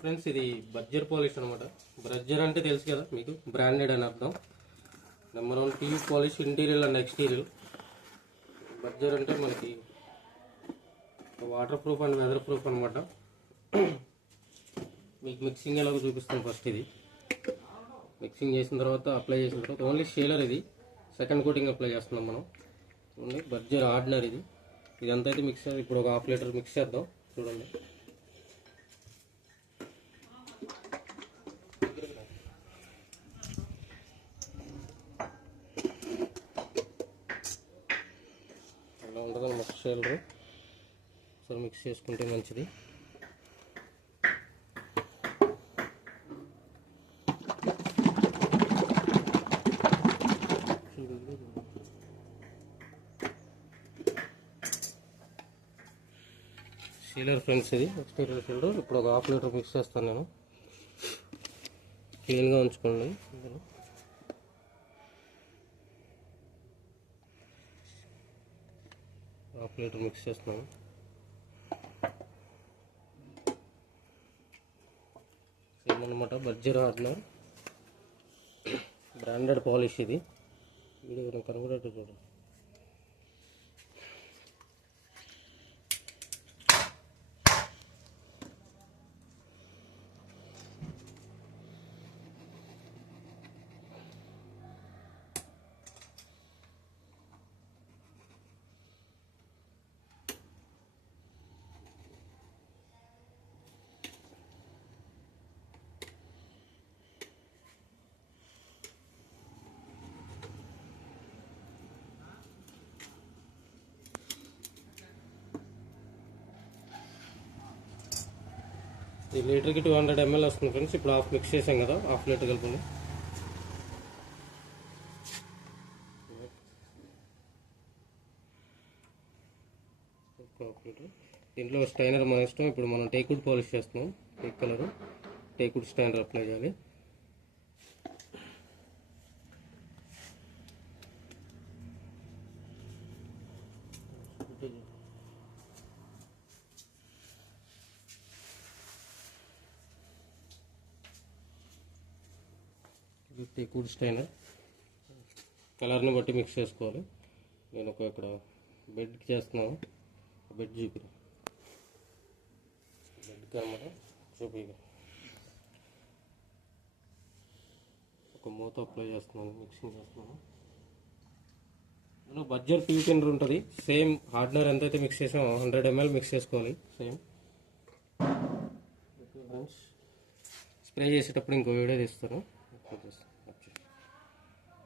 Friends ఇది Berger polish అనమాట. Berger అంటే తెలుసు కదా మీకు, బ్రాండెడ్ అని అర్థం. Number 1 TV polish interior and exterior. బర్జర్ అంటే మనకి water proof and weather proof అనమాట. మీకు మిక్సింగ్ ఎలాగో చూపిస్తాం. ఫస్ట్ ఇది మిక్సింగ్ చేసిన తర్వాత, అప్లై చేసిన తర్వాత ఓన్లీ షేలర్ ఇది సెకండ్ కోటింగ్ అప్లై చేస్తున్నాం మనం. ఓన్లీ బర్జర్ ఆర్డినరీ ఇది. ఇదంతా అయితే మిక్స్. ఇప్పుడు ఒక 1/2 లీటర్ మిక్స్ చేద్దాం. చూడండి, అలా ఉండదు మిక్స్ షేలర్. సో మిక్స్ చేసుకుంటే మంచిది. షీలర్ ఫ్రెండ్స్ ఇది ఎక్స్టీరియర్ షీలర్. ఇప్పుడు ఒక 1/2 లీటర్ మిక్స్ చేస్తాను నేను. క్లీన్గా ఉంచుకోండి. 1/2 లీటర్ మిక్స్ చేస్తున్నాను. సేమ్ అనమాట, బర్జర్ ఆర్డినర్ బ్రాండెడ్ పాలిష్ ఇది. వీడియో కనబడేట్టు చూడండి. ఈ లీటర్కి 200 ml వస్తుంది ఫ్రెండ్స్. ఇప్పుడు హాఫ్ మిక్స్ చేసాం కదా, 1/2 లీటర్ కలుపుని. దీంట్లో స్టైనర్ మన ఇష్టం. ఇప్పుడు మనం టేక్వుడ్ పాలిష్ చేస్తున్నాం. Take colour teakwood Steiner apply చేయాలి. టేక్వుడ్ స్టైనర్ కలర్ని బట్టి మిక్స్ చేసుకోవాలి. నేను ఇక్కడ బెడ్కి చేస్తున్నాను. బెడ్ చూపి, బెడ్కి అనమాట చూపి. ఒక మూత అప్లై చేస్తున్నాను, మిక్సింగ్ చేస్తున్నాను. నేను బర్జర్ పీ టిన్నర్ ఉంటుంది. సేమ్ హార్డ్నర్ ఎంతైతే మిక్స్ చేసామో 100 ml మిక్స్ చేసుకోవాలి. సేమ్ స్ప్రే చేసేటప్పుడు ఇంకో వీడియో తీస్తాను.